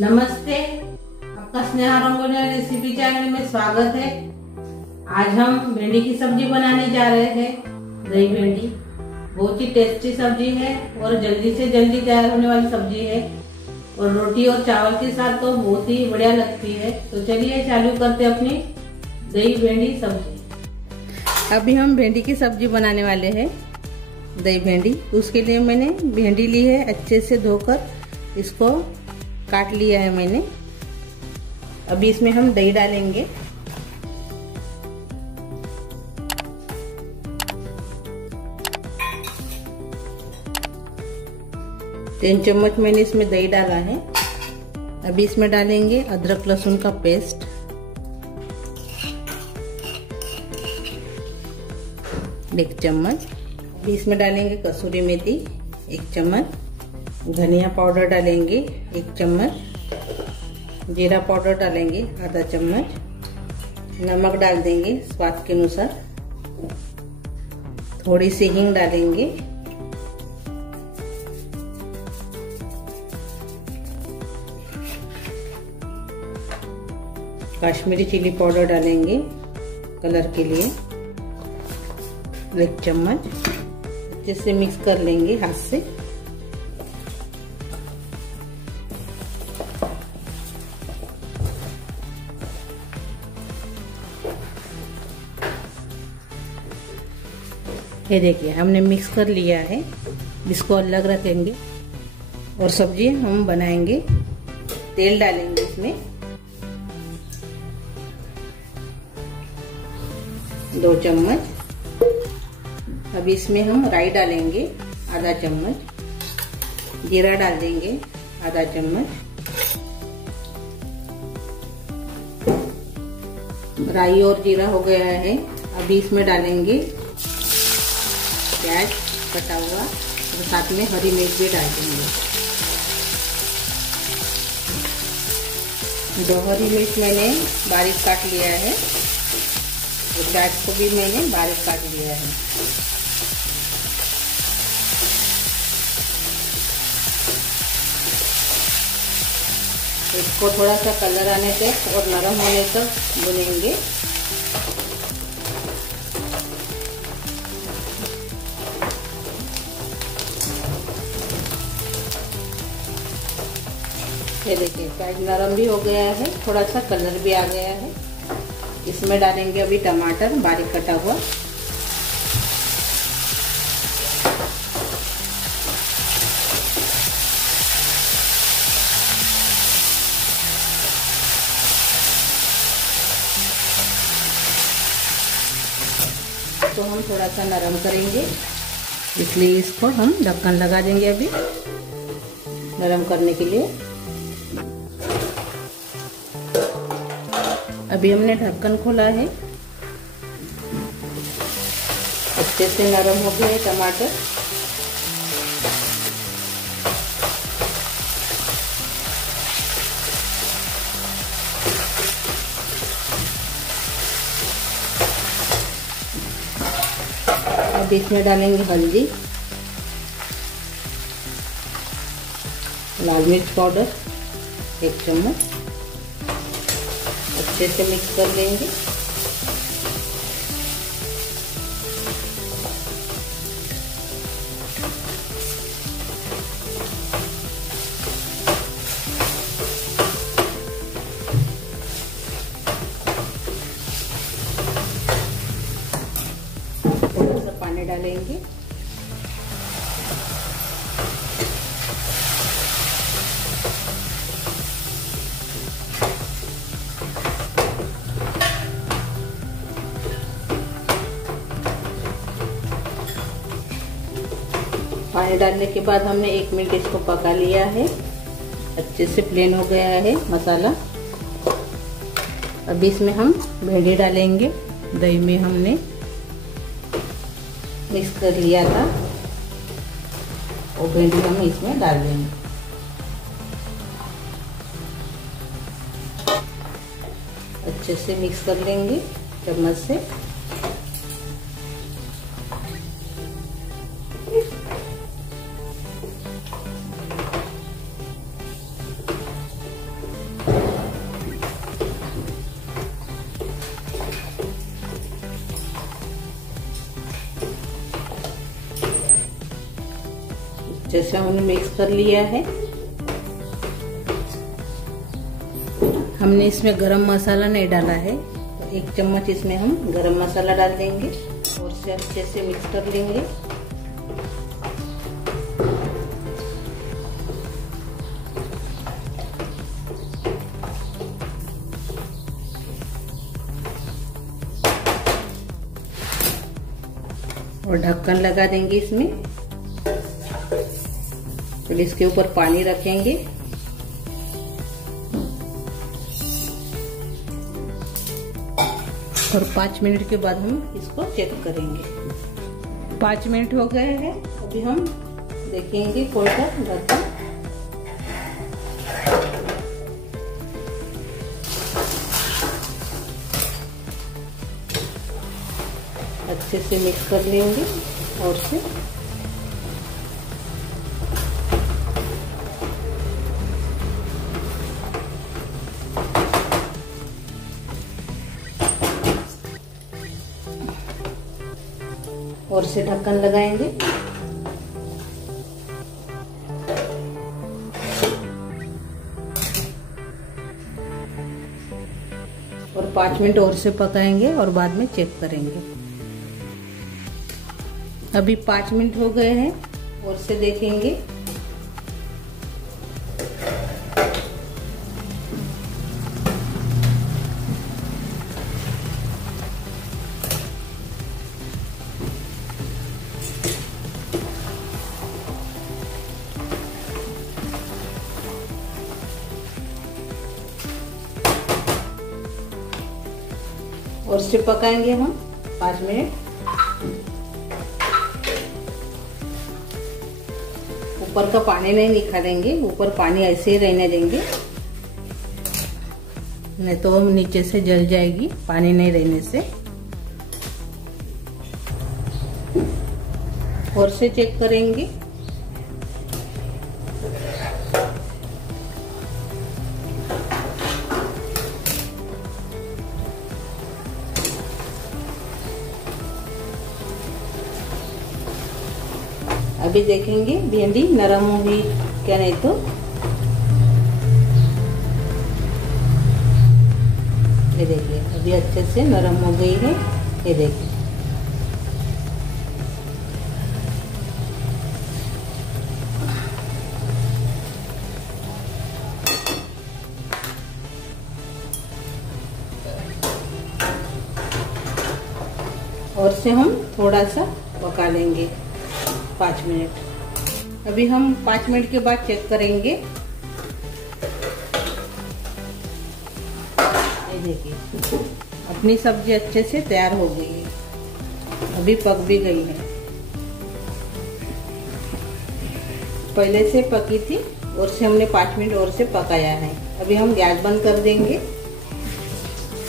नमस्ते, आपका Sneha rangoli recipe channel में स्वागत है। आज हम भिंडी की सब्जी बनाने जा रहे हैं। दही भिंडी बहुत ही टेस्टी सब्जी है और जल्दी से जल्दी तैयार होने वाली सब्जी है और रोटी और चावल के साथ तो बहुत ही बढ़िया लगती है। तो चलिए चालू करते अपनी दही भिंडी सब्जी। अभी हम भिंडी की सब्जी बनाने वाले हैं, दही भिंडी। उसके लिए मैंने भिंडी ली है, अच्छे से धोकर इसको काट लिया है मैंने। अभी इसमें हम दही डालेंगे। तीन चम्मच मैंने इसमें दही डाला है। अभी इसमें डालेंगे अदरक लहसुन का पेस्ट, एक चम्मच। अभी इसमें डालेंगे कसूरी मेथी, एक चम्मच। धनिया पाउडर डालेंगे, एक चम्मच। जीरा पाउडर डालेंगे, आधा चम्मच। नमक डाल देंगे स्वाद के अनुसार। थोड़ी सी हींग डालेंगे। कश्मीरी चिली पाउडर डालेंगे कलर के लिए, एक चम्मच। अच्छे से मिक्स कर लेंगे हाथ से। ये देखिए हमने मिक्स कर लिया है। इसको अलग रखेंगे और सब्जी हम बनाएंगे। तेल डालेंगे इसमें, 2 चम्मच। अभी इसमें हम राई डालेंगे, आधा चम्मच। जीरा डाल देंगे, आधा चम्मच। राई और जीरा हो गया है। अभी इसमें डालेंगे प्याज कटा हुआ और साथ में हरी मिर्च भी डाल देंगे। 2 हरी मिर्च मैंने बारीक काट लिया है और प्याज को भी मैंने बारीक काट लिया है। इसको थोड़ा सा कलर आने तक और नरम होने तक भूनेंगे। ये देखिए प्याज नरम भी हो गया है, थोड़ा सा कलर भी आ गया है। इसमें डालेंगे अभी टमाटर बारीक कटा हुआ। तो हम थोड़ा सा नरम करेंगे, इसलिए इसको हम ढक्कन लगा देंगे अभी नरम करने के लिए। अभी हमने ढक्कन खोला है। अच्छे से नरम हो गए टमाटर। अब इसमें डालेंगे हल्दी, लाल मिर्च पाउडर, 1 चम्मच। अच्छे से मिक्स कर लेंगे। थोड़ा सा पानी डालेंगे। पानी डालने के बाद हमने 1 मिनट इसको पका लिया है। अच्छे से प्लेन हो गया है मसाला। अभी इसमें हम भिंडी डालेंगे। दही में हमने मिक्स कर लिया था और भिंडी हम इसमें डाल देंगे। अच्छे से मिक्स कर लेंगे चम्मच से। अच्छे से हमने मिक्स कर लिया है। हमने इसमें गरम मसाला नहीं डाला है, तो 1 चम्मच इसमें हम गरम मसाला डाल देंगे और इसे अच्छे से मिक्स कर लेंगे। और ढक्कन लगा देंगे इसमें। फिर इसके ऊपर पानी रखेंगे और 5 मिनट के बाद हम इसको चेक करेंगे। 5 मिनट हो गए हैं, अभी हम देखेंगे खोलकर ढक्कन। अच्छे से मिक्स कर लेंगे और से ढक्कन लगाएंगे। और 5 मिनट और से पकाएंगे और बाद में चेक करेंगे। अभी 5 मिनट हो गए हैं और से देखेंगे। और से पकाएंगे हम 5 मिनट। ऊपर का पानी नहीं निकालेंगे, ऊपर पानी ऐसे ही रहने देंगे, नहीं तो नीचे से जल जाएगी पानी नहीं रहने से। और से चेक करेंगे। अभी देखेंगे भिंडी नरम हुई क्या, नहीं तो ये देखिए अभी अच्छे से नरम हो गई है। ये देखिए और से हम थोड़ा सा पका लेंगे 5 मिनट। अभी हम 5 मिनट के बाद चेक करेंगे। ये देखिए अपनी सब्जी अच्छे से तैयार हो गई है, अभी पक भी गई है। पहले से पकी थी और से हमने 5 मिनट और से पकाया है। अभी हम गैस बंद कर देंगे।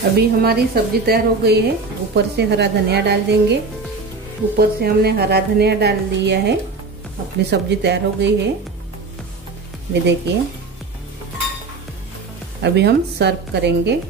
अभी हमारी सब्जी तैयार हो गई है। ऊपर से हरा धनिया डाल देंगे। ऊपर से हमने हरा धनिया डाल दिया है। अपनी सब्जी तैयार हो गई है। ये देखिए अभी हम सर्व करेंगे।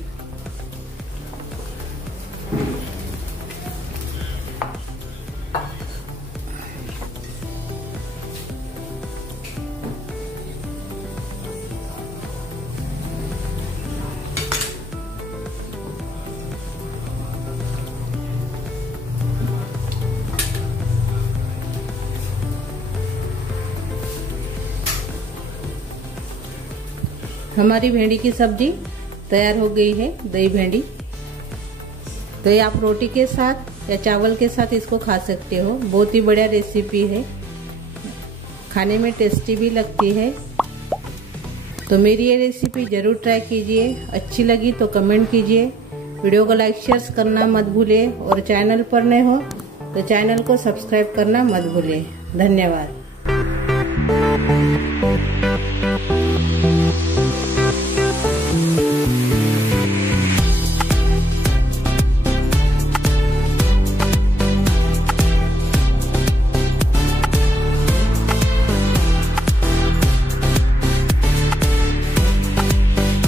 हमारी भिंडी की सब्जी तैयार हो गई है, दही भिंडी। तो ये आप रोटी के साथ या चावल के साथ इसको खा सकते हो। बहुत ही बढ़िया रेसिपी है, खाने में टेस्टी भी लगती है। तो मेरी ये रेसिपी जरूर ट्राई कीजिए। अच्छी लगी तो कमेंट कीजिए। वीडियो को लाइक शेयर करना मत भूलिए और चैनल पर नए हो तो चैनल को सब्सक्राइब करना मत भूलिए। धन्यवाद।